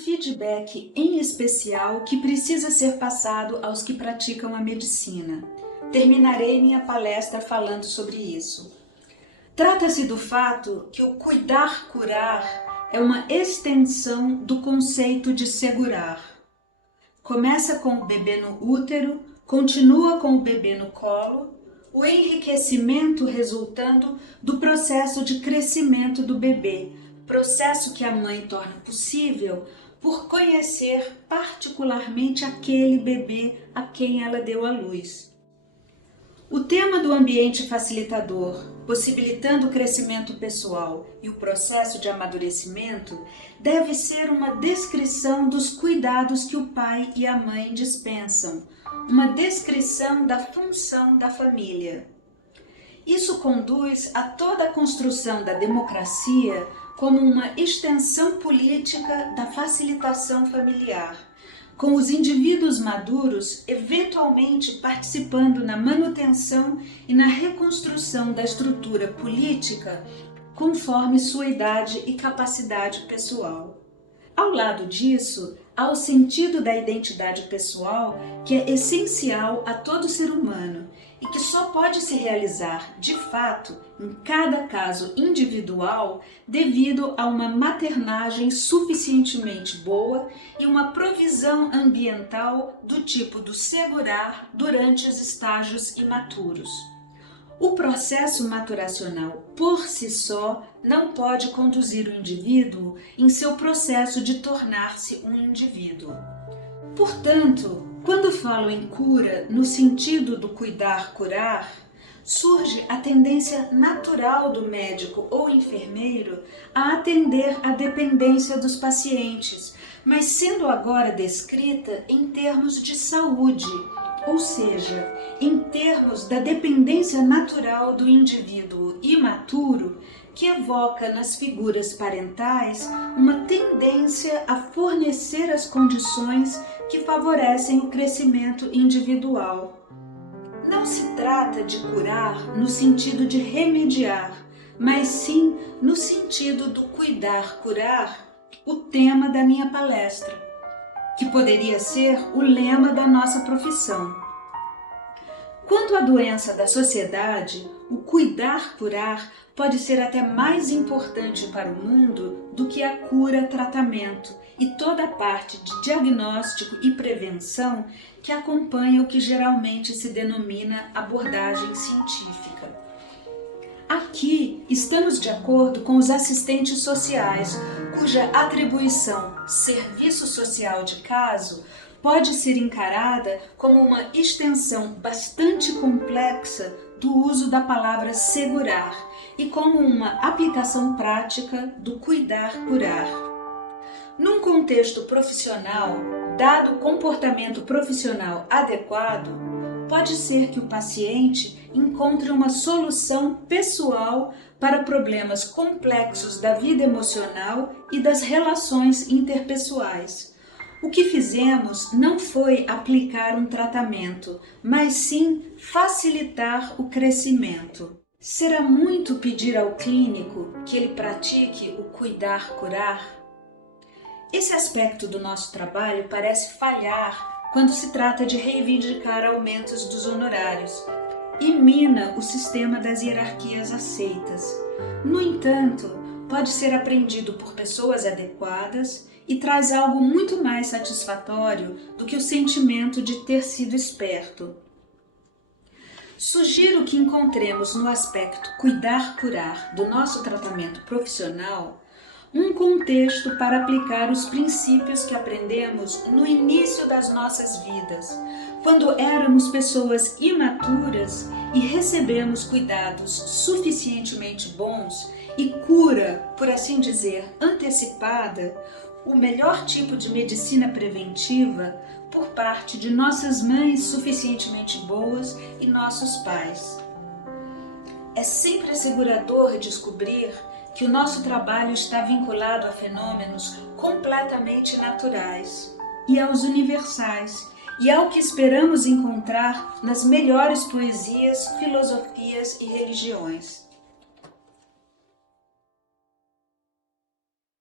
feedback em especial que precisa ser passado aos que praticam a medicina. Terminarei minha palestra falando sobre isso. Trata-se do fato que o cuidar-curar é uma extensão do conceito de segurar. Começa com o bebê no útero, continua com o bebê no colo, o enriquecimento resultando do processo de crescimento do bebê, processo que a mãe torna possível por conhecer particularmente aquele bebê a quem ela deu à luz. O tema do ambiente facilitador, possibilitando o crescimento pessoal e o processo de amadurecimento, deve ser uma descrição dos cuidados que o pai e a mãe dispensam, uma descrição da função da família. Isso conduz a toda a construção da democracia como uma extensão política da facilitação familiar, com os indivíduos maduros eventualmente participando na manutenção e na reconstrução da estrutura política conforme sua idade e capacidade pessoal. Ao lado disso, há o sentido da identidade pessoal que é essencial a todo ser humano e que só pode se realizar, de fato, em cada caso individual, devido a uma maternagem suficientemente boa e uma provisão ambiental do tipo do segurar durante os estágios imaturos. O processo maturacional, por si só, não pode conduzir o indivíduo em seu processo de tornar-se um indivíduo. Portanto, quando falo em cura no sentido do cuidar-curar, surge a tendência natural do médico ou enfermeiro a atender à dependência dos pacientes, mas sendo agora descrita em termos de saúde, ou seja, em termos da dependência natural do indivíduo imaturo, que evoca nas figuras parentais uma tendência a fornecer as condições que favorecem o crescimento individual. Não se trata de curar no sentido de remediar, mas sim no sentido do cuidar-curar, o tema da minha palestra, que poderia ser o lema da nossa profissão. Quanto à doença da sociedade, o cuidar-curar pode ser até mais importante para o mundo do que a cura-tratamento e toda a parte de diagnóstico e prevenção que acompanha o que geralmente se denomina abordagem científica. Aqui estamos de acordo com os assistentes sociais, cuja atribuição serviço social de caso pode ser encarada como uma extensão bastante complexa do uso da palavra segurar e como uma aplicação prática do cuidar-curar. Num contexto profissional, dado o comportamento profissional adequado, pode ser que o paciente encontre uma solução pessoal para problemas complexos da vida emocional e das relações interpessoais. O que fizemos não foi aplicar um tratamento, mas sim facilitar o crescimento. Será muito pedir ao clínico que ele pratique o cuidar-curar? Esse aspecto do nosso trabalho parece falhar quando se trata de reivindicar aumentos dos honorários e mina o sistema das hierarquias aceitas. No entanto, pode ser aprendido por pessoas adequadas e traz algo muito mais satisfatório do que o sentimento de ter sido esperto. Sugiro que encontremos no aspecto cuidar-curar do nosso tratamento profissional um contexto para aplicar os princípios que aprendemos no início das nossas vidas, quando éramos pessoas imaturas e recebemos cuidados suficientemente bons e cura, por assim dizer, antecipada, o melhor tipo de medicina preventiva por parte de nossas mães suficientemente boas e nossos pais. É sempre assegurador descobrir que o nosso trabalho está vinculado a fenômenos completamente naturais e aos universais, e ao que esperamos encontrar nas melhores poesias, filosofias e religiões.